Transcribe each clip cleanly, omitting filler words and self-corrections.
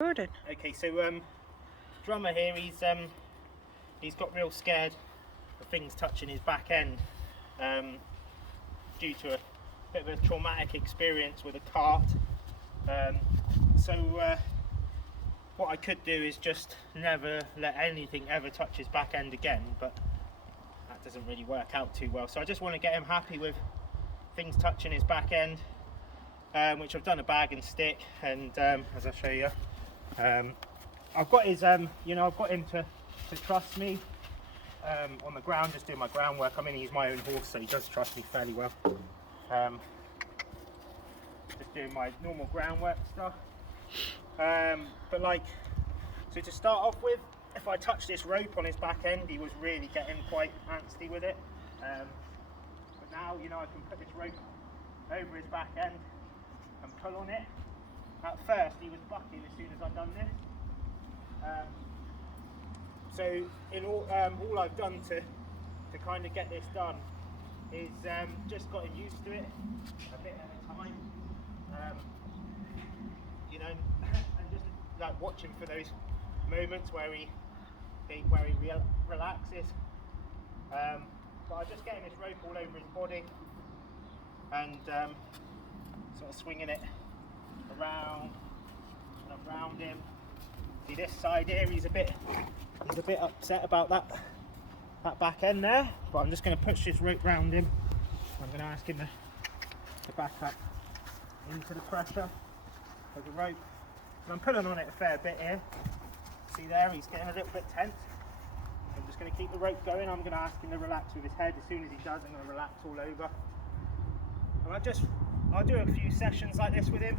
Jordan. Okay, so drummer here, he's got real scared of things touching his back end due to a bit of a traumatic experience with a cart. So what I could do is just never let anything ever touch his back end again, but that doesn't really work out too well. So I just want to get him happy with things touching his back end, which I've done a bag and stick, and as I'll show you, I've got his, I've got him to trust me on the ground, just doing my groundwork. I mean, he's my own horse, so he does trust me fairly well. Just doing my normal groundwork stuff. But like, so to start off with, if I touch this rope on his back end, he was really getting quite antsy with it. But now, I can put this rope over his back end and pull on it. At first, he was bucking as soon as I'd done this. So in all I've done to kind of get this done is just got him used to it a bit at a time. And just like watching for those moments where he relaxes. But I'm just getting this rope all over his body and sort of swinging it around and around him. See this side here, he's a bit upset about that back end there, but I'm just going to push this rope round him. I'm going to ask him to back up into the pressure of the rope, and I'm pulling on it a fair bit here. See there, he's getting a little bit tense. I'm just going to keep the rope going. I'm going to ask him to relax with his head. As soon as he does, I'm going to relax all over. And I'll do a few sessions like this with him,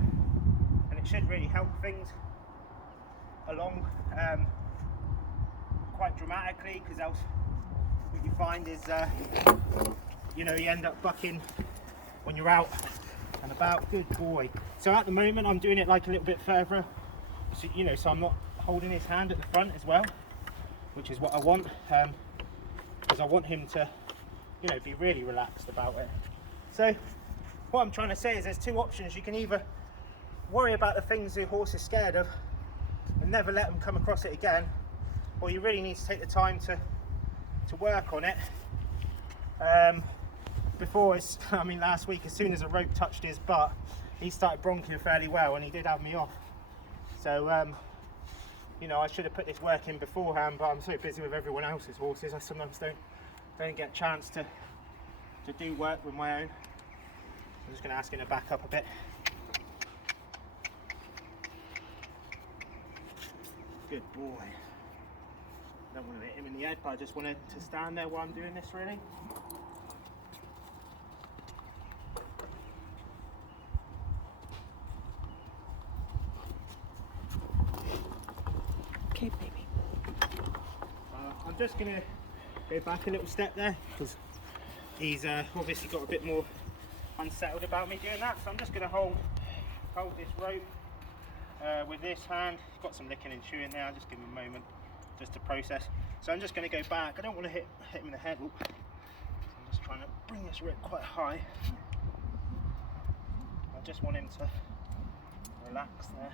and it should really help things along quite dramatically, because else what you find is you end up bucking when you're out and about. Good boy. So at the moment I'm doing it like a little bit further, so so I'm not holding his hand at the front as well, which is what I want, because I want him to be really relaxed about it. So what I'm trying to say is there's two options. You can either worry about the things the horse is scared of and never let them come across it again, or you really need to take the time to work on it. Last week, as soon as a rope touched his butt, he started bronching fairly well, and he did have me off. So I should have put this work in beforehand, but I'm so busy with everyone else's horses, I sometimes don't get a chance to do work with my own. I'm just going to ask him to back up a bit. Good boy. Don't want to hit him in the head, but I just wanted to stand there while I'm doing this, really. Okay, baby. I'm just going to go back a little step there, because he's obviously got a bit more unsettled about me doing that. So I'm just going to hold this rope with this hand. He's got some licking and chewing there. I'll just give him a moment just to process. So I'm just going to go back. I don't want to hit him in the head. Oop. I'm just trying to bring this rope quite high. I just want him to relax there.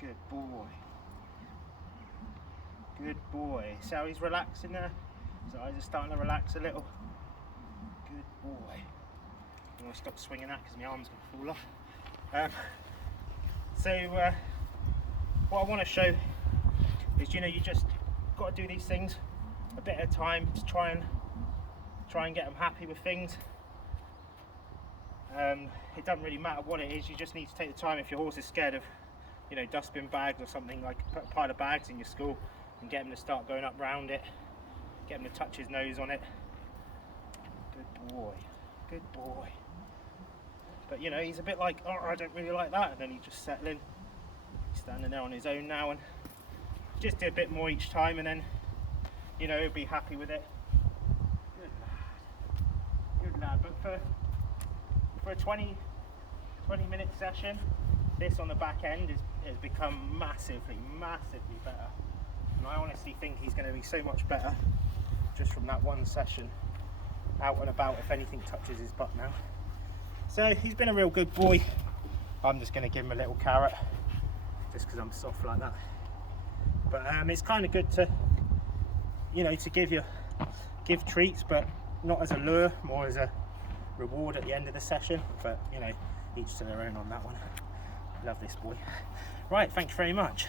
Good boy. Good boy. So he's relaxing there. His eyes are starting to relax a little. Good boy. I'm going to stop swinging that because my arm's going to fall off. What I want to show is, you just got to do these things a bit at a time to try and get them happy with things. It doesn't really matter what it is. You just need to take the time. If your horse is scared of dustbin bags or something, like put a pile of bags in your school and get him to start going up round it, get him to touch his nose on it. Good boy, good boy. But he's a bit like, oh, I don't really like that, and then he's just settling. He's standing there on his own now, and just do a bit more each time, and then he'll be happy with it. Good lad. But for a 20-minute session, this on the back end has become massively better, and I honestly think he's going to be so much better just from that one session. out and about if anything touches his butt now. So he's been a real good boy. I'm just going to give him a little carrot just because I'm soft like that. But it's kind of good to, you know, to give treats, but not as a lure, more as a reward at the end of the session. But you know, each to their own on that one. Love this boy. Right, thank you very much.